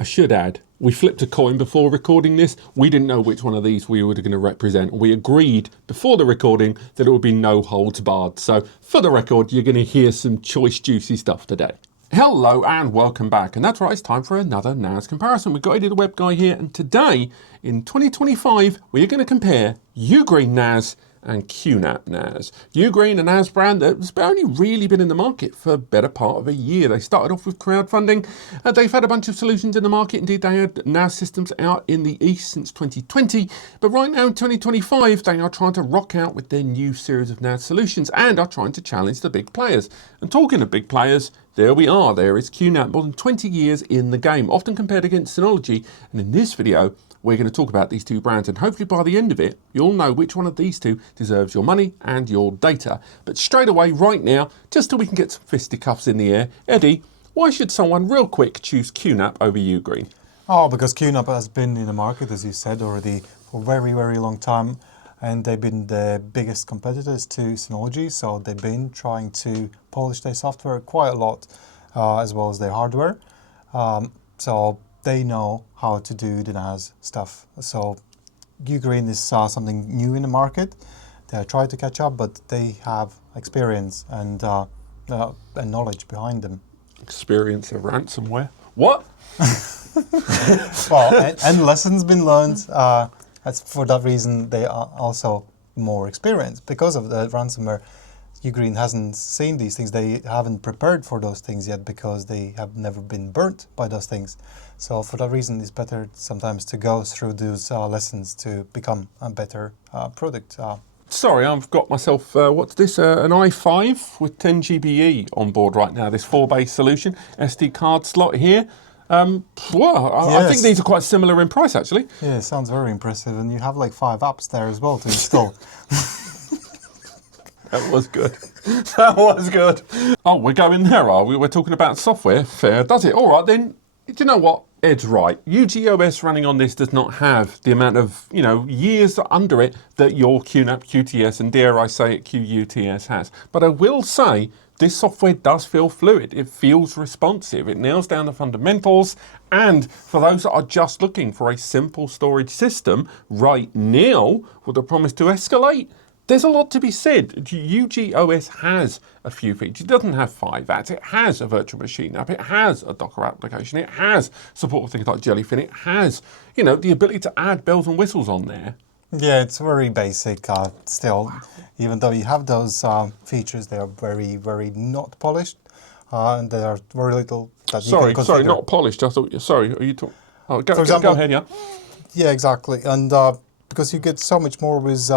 I should add, we flipped a coin before recording this. We didn't know which one of these we were going to represent. We agreed before the recording that it would be no holds barred. So for the record, you're going to hear some choice, juicy stuff today. Hello and welcome back. And that's right, it's time for another NAS comparison. We've got Eddie the Web Guy here, and today in 2025, we are going to compare UGREEN NAS and QNAP NAS. UGREEN, a NAS brand that's only really been in the market for a better part of a year. They started off with crowdfunding, and they've had a bunch of solutions in the market. Indeed, they had NAS systems out in the East since 2020, but right now in 2025, they are trying to rock out with their new series of NAS solutions and are trying to challenge the big players. And talking of big players, there we are. There is QNAP, more than 20 years in the game, often compared against Synology. And in this video, we're going to talk about these two brands, and hopefully by the end of it, you'll know which one of these two deserves your money and your data. But straight away, right now, just so we can get some fisticuffs in the air, Eddie, why should someone real quick choose QNAP over UGREEN? Oh, because QNAP has been in the market, as you said already, for a very, very long time. And they've been the biggest competitors to Synology, so they've been trying to polish their software quite a lot, as well as their hardware. So they know how to do the NAS stuff. So UGREEN is something new in the market. They try to catch up, but they have experience and knowledge behind them. Experience of ransomware? What? Well, and lessons been learned. That's for that reason they are also more experienced. Because of the ransomware, UGREEN hasn't seen these things. They haven't prepared for those things yet because they have never been burnt by those things. So for that reason, it's better sometimes to go through those lessons to become a better product. Sorry, I've got myself, what's this, an i5 with 10 GBE on board right now, this 4-base solution, SD card slot here. Well, I think these are quite similar in price, actually. Yeah, it sounds very impressive, and you have like 5 apps there as well to install. That was good. That was good. Oh, we're going there, are we? We're talking about software. Fair does it. All right, then. Do you know what? Ed's right. UGOS running on this does not have the amount of, years under it that your QNAP, QTS, and dare I say it, QUTS has. But I will say, this software does feel fluid. It feels responsive. It nails down the fundamentals. And for those that are just looking for a simple storage system right now with a promise to escalate, there's a lot to be said. UGOS has a few features. It doesn't have 5 apps. It has a virtual machine app. It has a Docker application. It has support for things like Jellyfin. It has, the ability to add bells and whistles on there. Yeah, it's very basic still. Even though you have those features, they are very, very not polished. And there are very little that you can configure. Sorry, not polished. I thought, sorry, are you talking? Oh, go ahead, yeah. Yeah, exactly. And because you get so much more with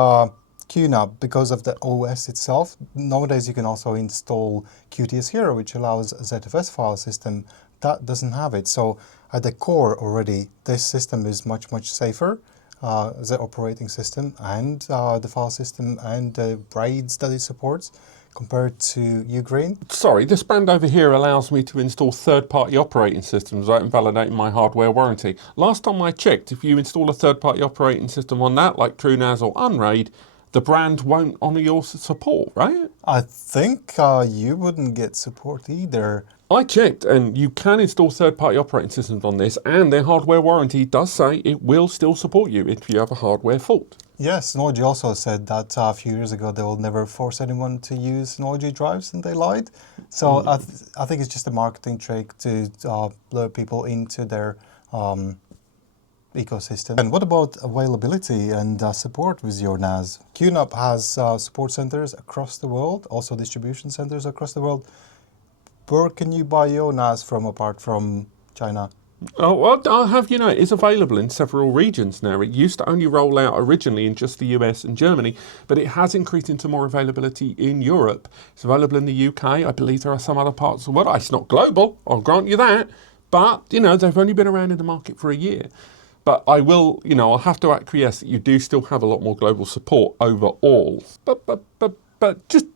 QNAP because of the OS itself. Nowadays, you can also install QTS Hero, which allows a ZFS file system. That doesn't have it. So at the core already, this system is much, much safer. The operating system and the file system and the RAIDs that it supports compared to UGREEN. Sorry, this brand over here allows me to install third-party operating systems without invalidating my hardware warranty. Last time I checked, if you install a third-party operating system on that, like TrueNAS or Unraid, the brand won't honour your support, right? I think you wouldn't get support either. I checked, and you can install third-party operating systems on this, and their hardware warranty does say it will still support you if you have a hardware fault. Yes, Synology also said that a few years ago they will never force anyone to use Synology drives, and they lied. So I think it's just a marketing trick to lure people into their ecosystem. And what about availability and support with your NAS? QNAP has support centers across the world, also distribution centers across the world. Where can you buy your NAS from apart from China? Oh, well, I'll have it's available in several regions now. It used to only roll out originally in just the US and Germany, but it has increased into more availability in Europe. It's available in the UK. I believe there are some other parts of the world. It's not global, I'll grant you that, but, they've only been around in the market for a year. But I will, I'll have to acquiesce that you do still have a lot more global support overall. But just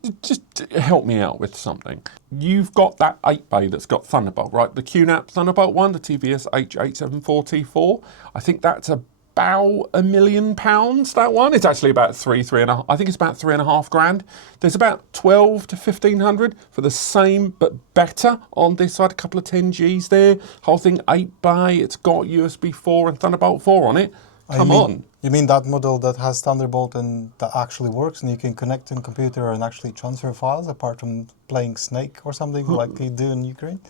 help me out with something. You've got that 8-bay that's got Thunderbolt, right? The QNAP Thunderbolt one, the TVS H874T4. I think that's a about £1 million, that one. It's actually about three and a half, I think it's about £3.5 grand. There's about 12 to 1500 for the same, but better on this side, a couple of 10Gs there. Whole thing 8 bay, it's got USB 4 and Thunderbolt 4 on it. Come on. You mean that model that has Thunderbolt and that actually works and you can connect to a computer and actually transfer files apart from playing Snake or something like you do in Ukraine?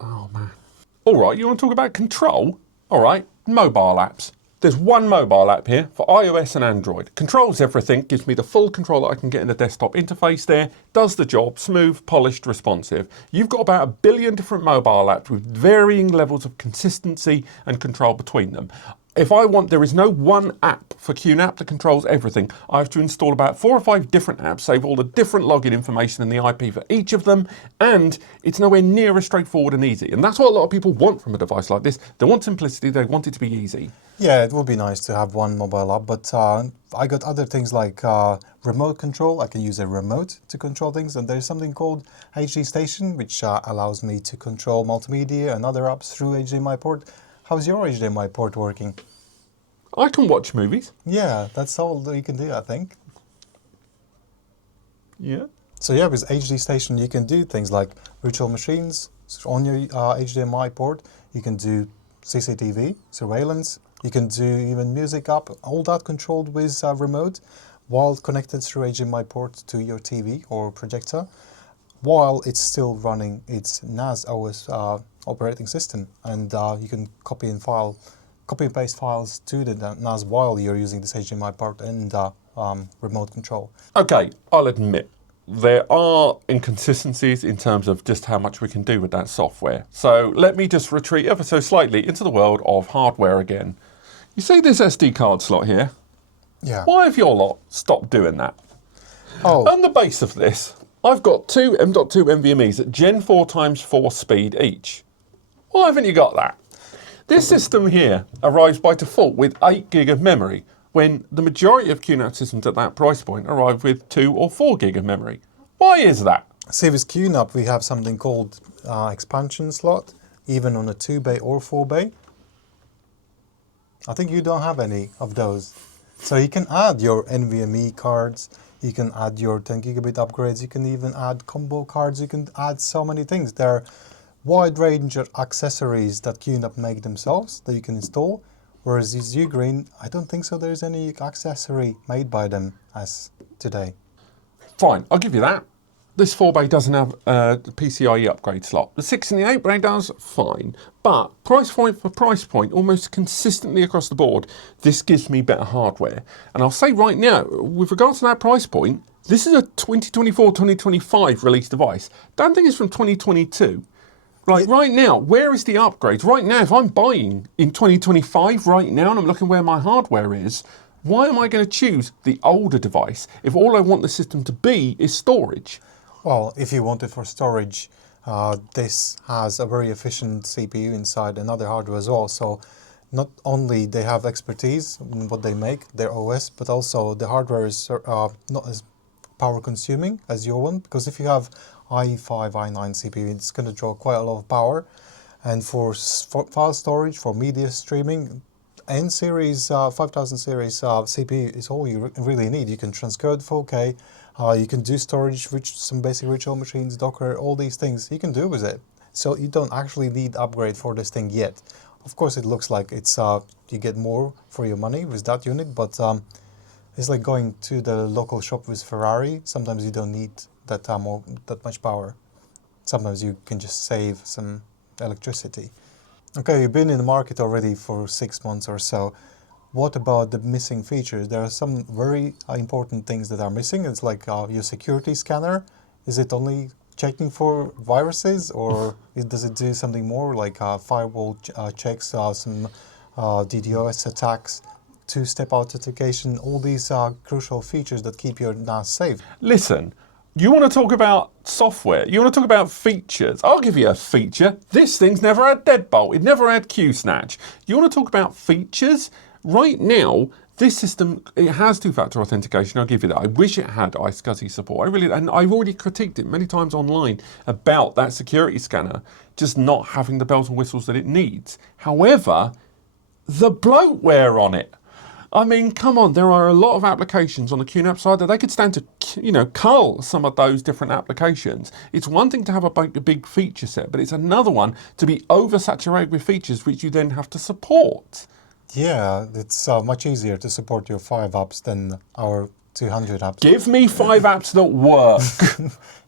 Oh man. All right, you want to talk about control? All right, mobile apps. There's one mobile app here for iOS and Android. Controls everything, gives me the full control that I can get in the desktop interface there, does the job, smooth, polished, responsive. You've got about 1 billion different mobile apps with varying levels of consistency and control between them. If I want, there is no one app for QNAP that controls everything. I have to install about 4 or 5 different apps, save all the different login information and the IP for each of them, and it's nowhere near as straightforward and easy. And that's what a lot of people want from a device like this. They want simplicity, they want it to be easy. Yeah, it would be nice to have one mobile app, but I got other things like remote control. I can use a remote to control things, and there's something called HD Station, which allows me to control multimedia and other apps through HDMI port. How's your HDMI port working? I can watch movies. Yeah, that's all that you can do, I think. Yeah. So yeah, with HD Station, you can do things like virtual machines on your HDMI port. You can do CCTV, surveillance. You can do even music up, all that controlled with remote, while connected through HDMI port to your TV or projector, while it's still running its NAS OS operating system, and you can copy and paste files to the NAS while you're using this HDMI port and remote control. Okay, I'll admit, there are inconsistencies in terms of just how much we can do with that software. So let me just retreat ever so slightly into the world of hardware again. You see this SD card slot here? Yeah. Why have your lot stopped doing that? Oh. On the base of this, I've got 2 M.2 NVMe's at Gen4 ×4 speed each. Why haven't you got that? This system here arrives by default with 8 gig of memory, when the majority of QNAP systems at that price point arrive with 2 or 4 gig of memory. Why is that? See, with QNAP we have something called expansion slot, even on a 2 bay or 4 bay. I think you don't have any of those. So you can add your NVMe cards, you can add your 10 gigabit upgrades, you can even add combo cards, you can add so many things. There are wide range of accessories that QNAP make themselves that you can install, whereas these UGREEN, I don't think so there's any accessory made by them as today. Fine, I'll give you that. This 4 bay doesn't have a PCIe upgrade slot. The 6 and the 8 bay does, fine. But price point for price point, almost consistently across the board, this gives me better hardware. And I'll say right now, with regards to that price point, this is a 2024-2025 release device. Don't think it's from 2022. Like right now, where is the upgrades? Right now, if I'm buying in 2025 right now and I'm looking where my hardware is, why am I going to choose the older device if all I want the system to be is storage? Well, if you want it for storage, this has a very efficient CPU inside and other hardware as well. So not only they have expertise in what they make, their OS, but also the hardware is not as power consuming as your one, because if you have i5, i9 CPU, it's going to draw quite a lot of power. And for file storage, for media streaming, N series 5000 series CPU is all you really need. You can transcode 4K, you can do storage, some basic virtual machines, Docker, all these things you can do with it. So you don't actually need upgrade for this thing yet. Of course, it looks like it's you get more for your money with that unit, but it's like going to the local shop with Ferrari. Sometimes you don't need that much power. Sometimes you can just save some electricity. Okay, you've been in the market already for 6 months or so. What about the missing features? There are some very important things that are missing. It's like your security scanner. Is it only checking for viruses, or does it do something more like firewall checks, some DDoS attacks, two-step authentication, all these crucial features that keep your NAS safe? Listen, you want to talk about software, you want to talk about features. I'll give you a feature. This thing's never had deadbolt, it never had QSnatch. You want to talk about features? Right now, this system, it has two-factor authentication, I'll give you that. I wish it had iSCSI support. And I've already critiqued it many times online about that security scanner just not having the bells and whistles that it needs. However, the bloatware on it. I mean, come on, there are a lot of applications on the QNAP side that they could stand to, you know, cull some of those different applications. It's one thing to have a big feature set, but it's another one to be oversaturated with features which you then have to support. Yeah, it's much easier to support your 5 apps than our 200 apps. Give me 5 apps that work.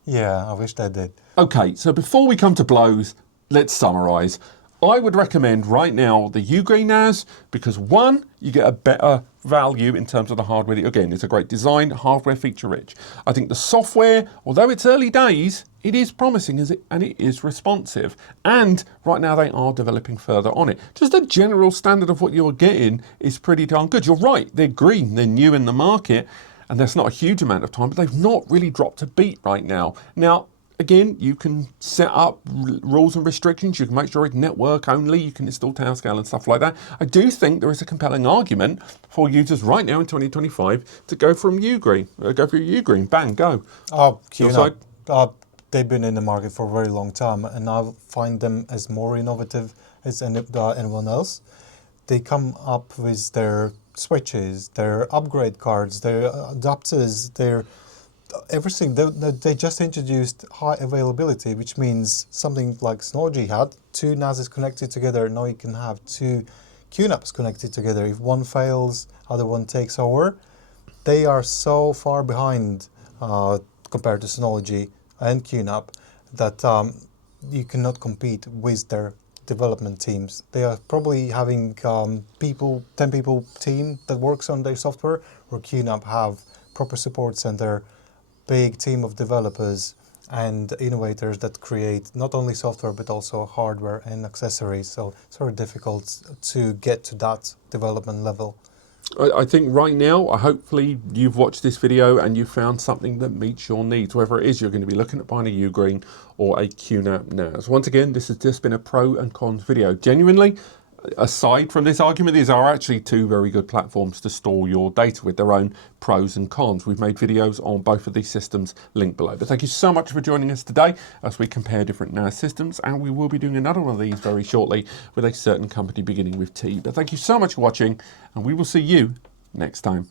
Yeah, I wish they did. Okay, so before we come to blows, let's summarize. I would recommend right now the UGREEN NAS because one, you get a better value in terms of the hardware. Again, it's a great design, hardware feature rich. I think the software, although it's early days, it is promising and it is responsive. And right now they are developing further on it. Just a general standard of what you're getting is pretty darn good. You're right, they're green, they're new in the market, and that's not a huge amount of time, but they've not really dropped a beat right now. Now, again, you can set up rules and restrictions. You can make sure it's network only. You can install Tailscale and stuff like that. I do think there is a compelling argument for users right now in 2025 to go from UGREEN. Go for UGREEN. Bang, go. QNAP, they've been in the market for a very long time, and I find them as more innovative as anyone else. They come up with their switches, their upgrade cards, their adapters, their everything. They just introduced high availability, which means something like Synology had 2 NASs connected together. Now you can have 2 QNAPs connected together. If one fails, other one takes over. They are so far behind compared to Synology and QNAP that you cannot compete with their development teams. They are probably having 10 people team that works on their software, where QNAP have proper support center, big team of developers and innovators that create not only software but also hardware and accessories. So it's very difficult to get to that development level. I think right now, hopefully you've watched this video and you've found something that meets your needs, whether it is you're going to be looking at buying a UGREEN or a QNAP NAS. Once again, this has just been a pro and cons video. Genuinely, aside from this argument, these are actually 2 very good platforms to store your data with their own pros and cons. We've made videos on both of these systems, linked below. But thank you so much for joining us today as we compare different NAS systems, and we will be doing another one of these very shortly with a certain company beginning with T. But thank you so much for watching, and we will see you next time.